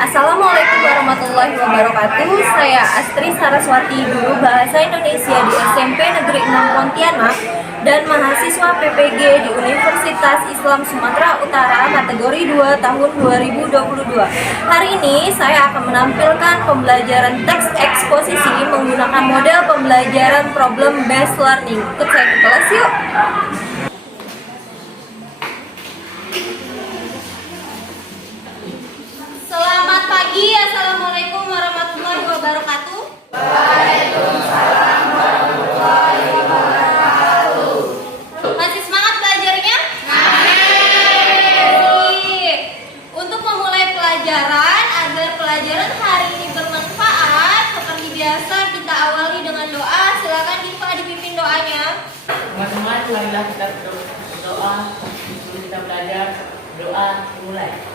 Assalamualaikum warahmatullahi wabarakatuh. Saya Astri Saraswati, guru Bahasa Indonesia di SMP Negeri 6 Pontianak dan mahasiswa PPG di Universitas Islam Sumatera Utara kategori 2 tahun 2022. Hari ini saya akan menampilkan pembelajaran teks eksposisi menggunakan model pembelajaran problem based learning. Ikut saya ke kelas yuk. Selamat pagi, assalamualaikum warahmatullahi wabarakatuh. Waalaikumsalam warahmatullahi wabarakatuh. Masih semangat belajarnya? Masih. Untuk memulai pelajaran, agar pelajaran hari ini bermanfaat, seperti biasa kita awali dengan doa. Silakan Diva dipimpin doanya. Teman-teman, marilah kita berdoa sebelum kita belajar. Doa mulai.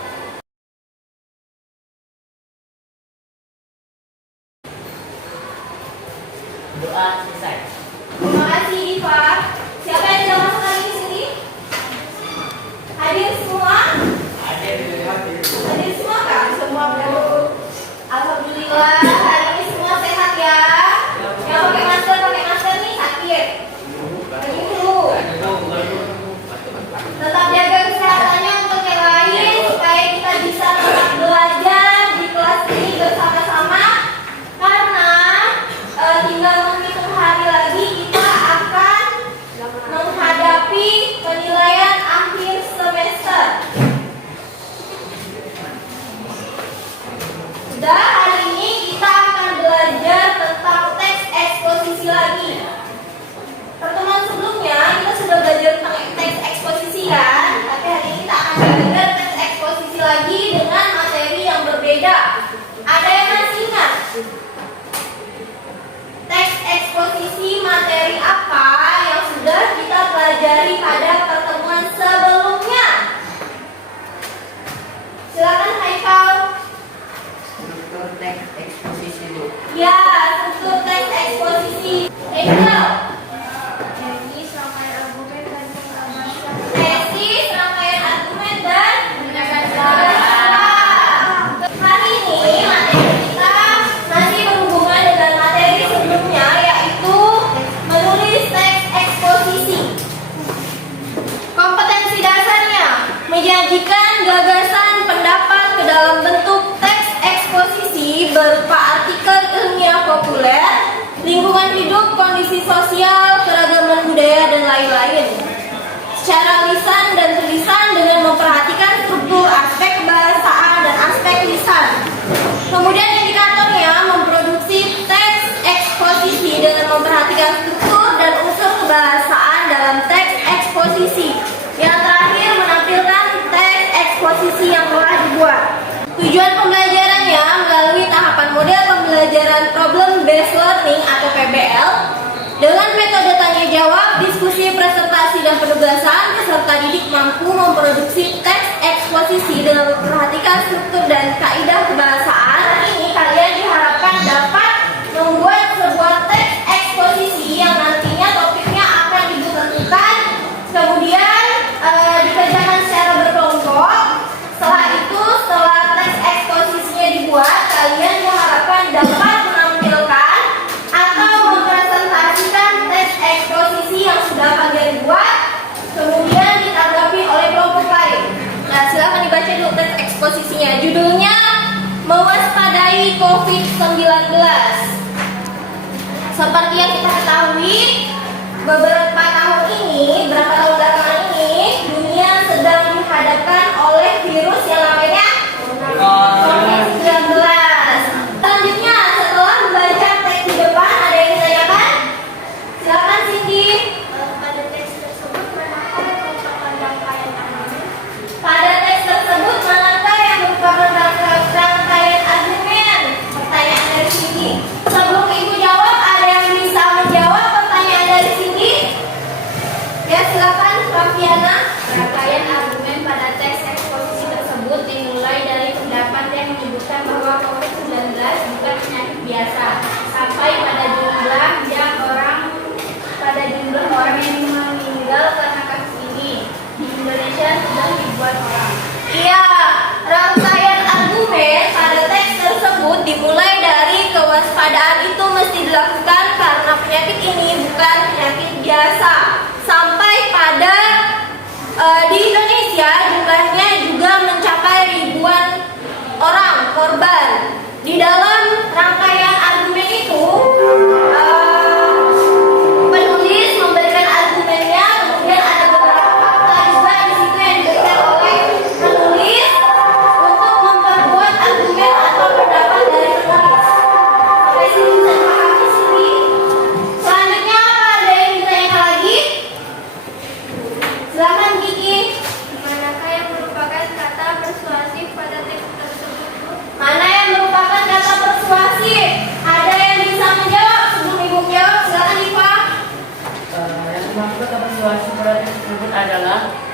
Doa selesai. Terima kasih Diva. Siapa yang sudah masuk hari ini sini? Hadir semua? Hadir semua kan? Semua Bu. Alhamdulillah hari ini semua sehat ya. Yang pakai masker nih sakit. Lagi dulu. Tetap jaga kesehatannya untuk yang lain supaya kita bisa tetap belajar di kelas ini bersama-sama. Karena tinggal menghitung hari lagi kita akan menghadapi penilaian akhir semester. Sudah, hari ini kita akan belajar tentang teks eksposisi lagi. Pertemuan sebelumnya kita sudah belajar tentang teks eksposisi kan? Tapi hari ini kita akan belajar teks eksposisi lagi dengan materi yang berbeda. Ada yang masih ingat? Teks eksposisi materi apa yang sudah kita pelajari pada pertemuan sebelumnya? Silakan Haikal. Struktur teks eksposisi dulu. Ya, struktur teks eksposisi. Haikal. Tesis, rangkaian argumen dan pembahasan. Hari ini materi kita masih berhubungan dengan materi sebelumnya, yaitu menulis teks eksposisi. Kompetensi dasarnya menyajikan gagasan pendapat ke dalam bentuk teks eksposisi berupa artikel ilmiah populer, lingkungan hidup, kondisi sosial, keragaman budaya, dan lain-lain. Secara lisan dan tulisan dengan memperhatikan struktur aspek kebahasaan dan aspek lisan. Kemudian indikatornya memproduksi teks eksposisi dengan memperhatikan struktur dan unsur kebahasaan dalam teks eksposisi. Yang terakhir menampilkan teks eksposisi yang telah dibuat. Tujuan pembelajarannya melalui tahapan model pembelajaran problem based learning atau PBL dengan metode tanya jawab, diskusi, presentasi, dan penugasan. Peserta didik mampu memproduksi teks eksposisi dengan memperhatikan struktur dan kaidah kebahasaan. Ini kalian diharapkan dapat membuat sebuah teks eksposisi yang nantinya topiknya akan ibu tentukan, kemudian dikerjakan secara berkelompok. Setelah teks eksposisinya dibuat, kalian diharapkan dapat menampilkan atau mempresentasikan teks eksposisi yang sudah kalian buat, kemudian ditanggapi oleh kelompok lain. Nah, silakan dibaca dulu teks eksposisinya. Judulnya Mewaspadai COVID-19. Seperti yang kita ketahui, beberapa tahun belakangan ini, dunia sedang dihadapkan oleh virus yang namanya COVID-19. Selanjutnya, setelah membaca teks di depan, ada yang ditanyakan? Silakan Cindy. Pada teks tersebut, manakah yang merupakan rangkaian argumen? Pada teks tersebut, manakah yang merupakan rangkaian argumen? Pertanyaan dari Cindy. Sebelum ibu jawab, ada yang bisa menjawab pertanyaan dari Cindy? Ya, silakan.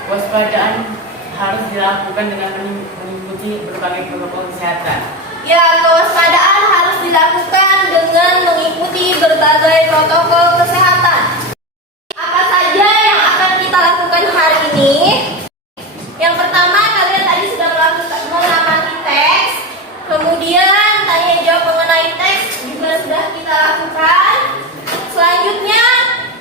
Waspadaan harus dilakukan dengan mengikuti berbagai protokol kesehatan. Ya, kewaspadaan harus dilakukan dengan mengikuti berbagai protokol kesehatan. Apa saja yang akan kita lakukan hari ini? Yang pertama, kalian tadi sudah mengamati teks. Kemudian tanya jawab mengenai teks juga sudah kita lakukan. Selanjutnya,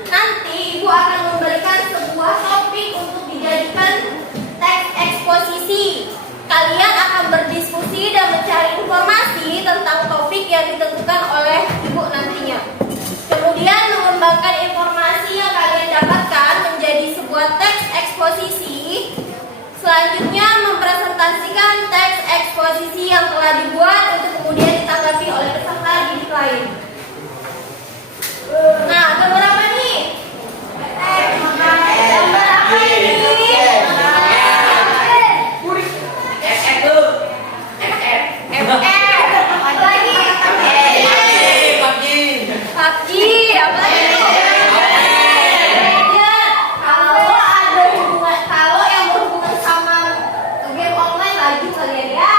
nanti Ibu akan memberikan sebuah topik untuk dijadikan teks eksposisi. Kalian akan berdiskusi dan mencari informasi tentang topik yang ditentukan oleh Ibu nantinya. Kemudian mengembangkan informasi yang kalian dapatkan menjadi sebuah teks eksposisi. Selanjutnya mempresentasikan teks eksposisi yang telah dibuat untuk kemudian ditanggapi oleh peserta didik lain. Nah, gambar apa nih? Gambar apa ini? Apa lagi? PUBG, apa lagi? Kalau yang berhubungan sama game online lagi kalian ya.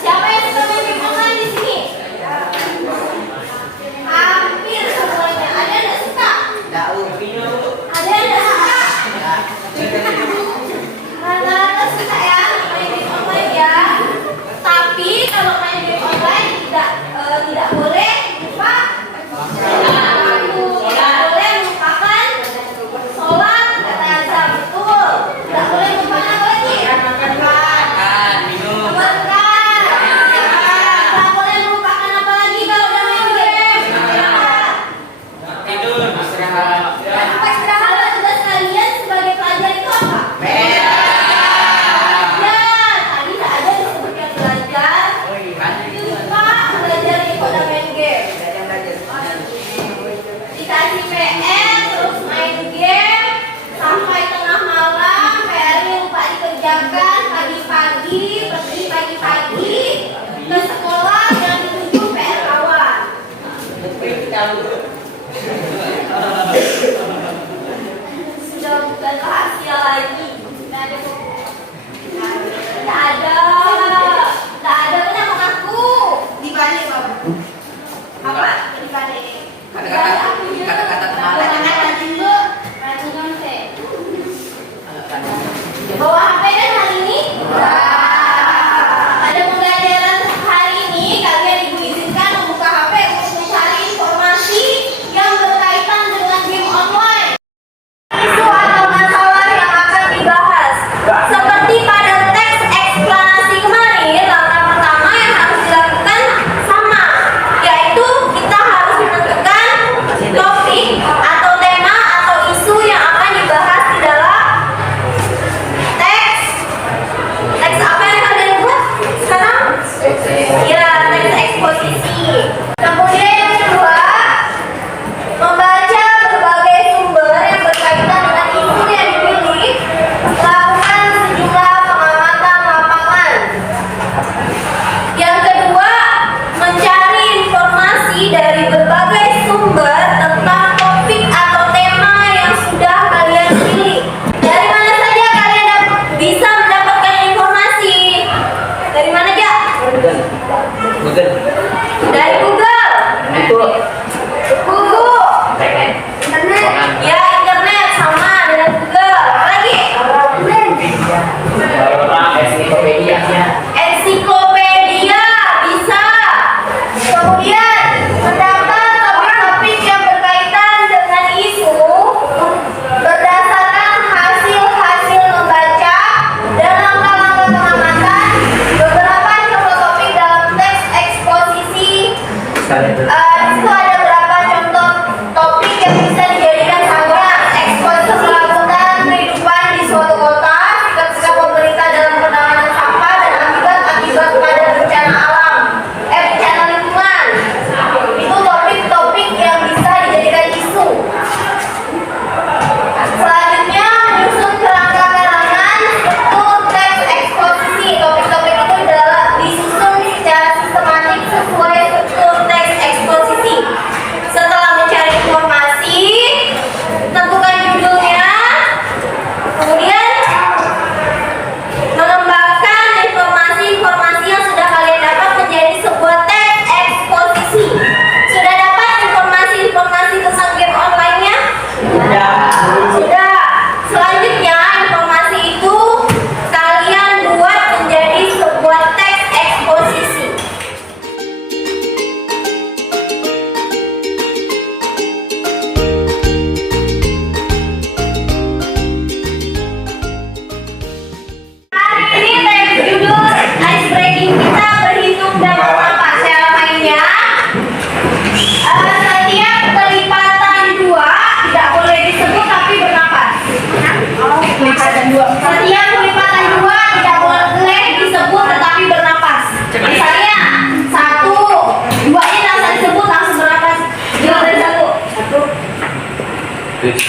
Siapa yang suka main game online di sini? Hampir semuanya. Ada yang nggak suka? Ada yang nggak suka? Rata-rata suka ya main game online ya. Tapi kalau main game online tidak boleh lupa. Tidak boleh lupakan sholat kata azan, betul. Tidak boleh lupa apa lagi? Makan. Tidak boleh melupakan apa lagi kalau udah main game? Apa istirahat tugas kalian sebagai pelajar itu apa? Belajar. Tadi tak ada disebutkan belajar. Lupa belajar itu udah main game. Dikasih PR terus main game sampai tengah malam, PR-nya lupa dikerjakan, pagi-pagi pergi pagi-pagi ke sekolah yang dituju PR kawan. Sudah bukan rahasia lagi. Tidak ada benar mengaku. Dibalik apa? Dibalik. Kata-kata kemarin. Bawa HP kan hari ini? Pada pembelajaran hari ini kalian Ibu izinkan membuka HP untuk mencari informasi yang berkaitan dengan game online. Isu atau masalah yang akan dibahas.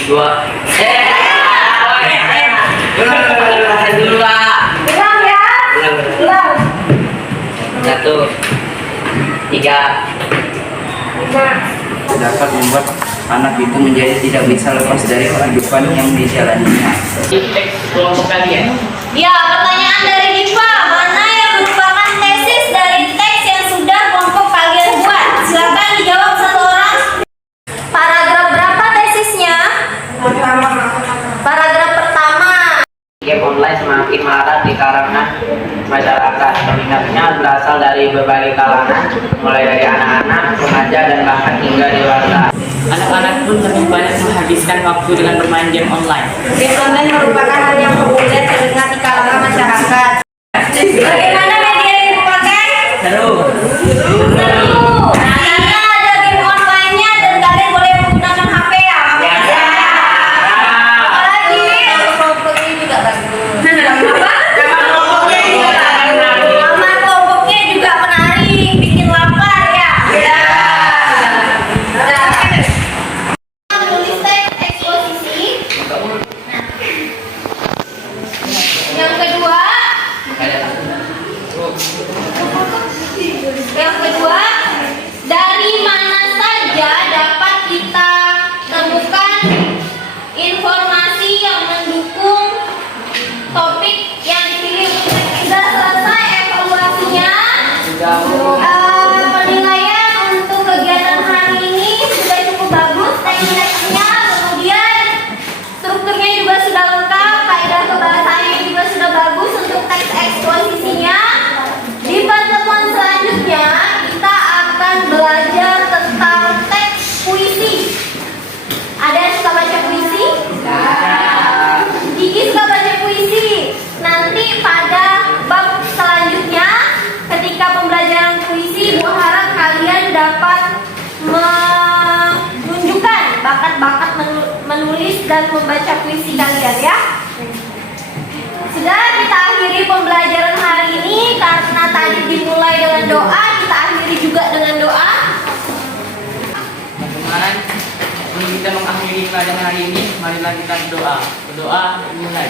Dua. Dua. Ulang ya. Ulang. Satu. Tiga. dapat membuat anak itu menjadi tidak bisa lepas dari kehidupan yang dijalaninya. Teks kelompok kalian. Ya, pertanyaan dari Diva, mana yang merupakan tesis dari teks yang sudah kelompok kalian buat? Silakan dijawab satu orang. Paragraf berapa tesisnya? Paragraf pertama. Game online semakin marak di kalangan masyarakat. Peminatnya berasal dari berbagai kalangan, mulai dari anak-anak, remaja, dan bahkan hingga dewasa. Anak-anak pun lebih banyak menghabiskan waktu dengan bermain game online. Game online merupakan hal yang populer terdengar di kalangan masyarakat. Bagaimana media yang dipakai? Seru. Seru. Nah, karena ada game online-nya dan kalian boleh menggunakan HP ya. Ya. Apalagi kelompoknya juga bagus. Apa? Nama kelompoknya juga menarik, bikin lapar ya. Tulis teks eksposisi. Yang kedua, dari mana saja dapat kita temukan informasi yang mendukung topik yang dipilih? Sudah selesai evaluasinya. Penilaian untuk kegiatan hari ini sudah cukup bagus, teksnya, kemudian strukturnya juga sudah lengkap, kaidah kebahasaannya juga sudah bagus untuk teks eksposisinya. Di pertemuan selanjutnya kita akan belajar tentang teks puisi. Ada yang suka baca puisi? Gigi suka baca puisi. Nanti pada bab selanjutnya ketika pembelajaran puisi, Bu harap kalian dapat menunjukkan bakat-bakat menulis dan membaca puisi kalian ya. Sudah, kita akhiri pembelajaran hari ini karena tadi dimulai dengan doa, kita akhiri juga dengan doa. Teman-teman, sebelum kita mengakhiri pelajaran hari ini, marilah kita berdoa. Berdoa dimulai.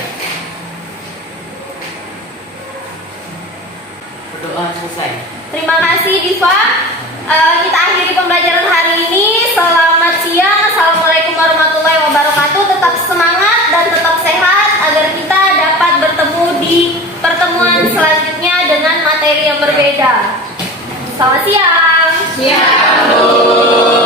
Berdoa selesai. Terima kasih Diva. Kita akhiri pembelajaran hari ini. Selamat siang. Assalamualaikum warahmatullahi wabarakatuh. Tetap semangat dan tetap sehat agar kita dapat bertemu di pertemuan selanjutnya dengan materi yang berbeda. Selamat siang. Siap.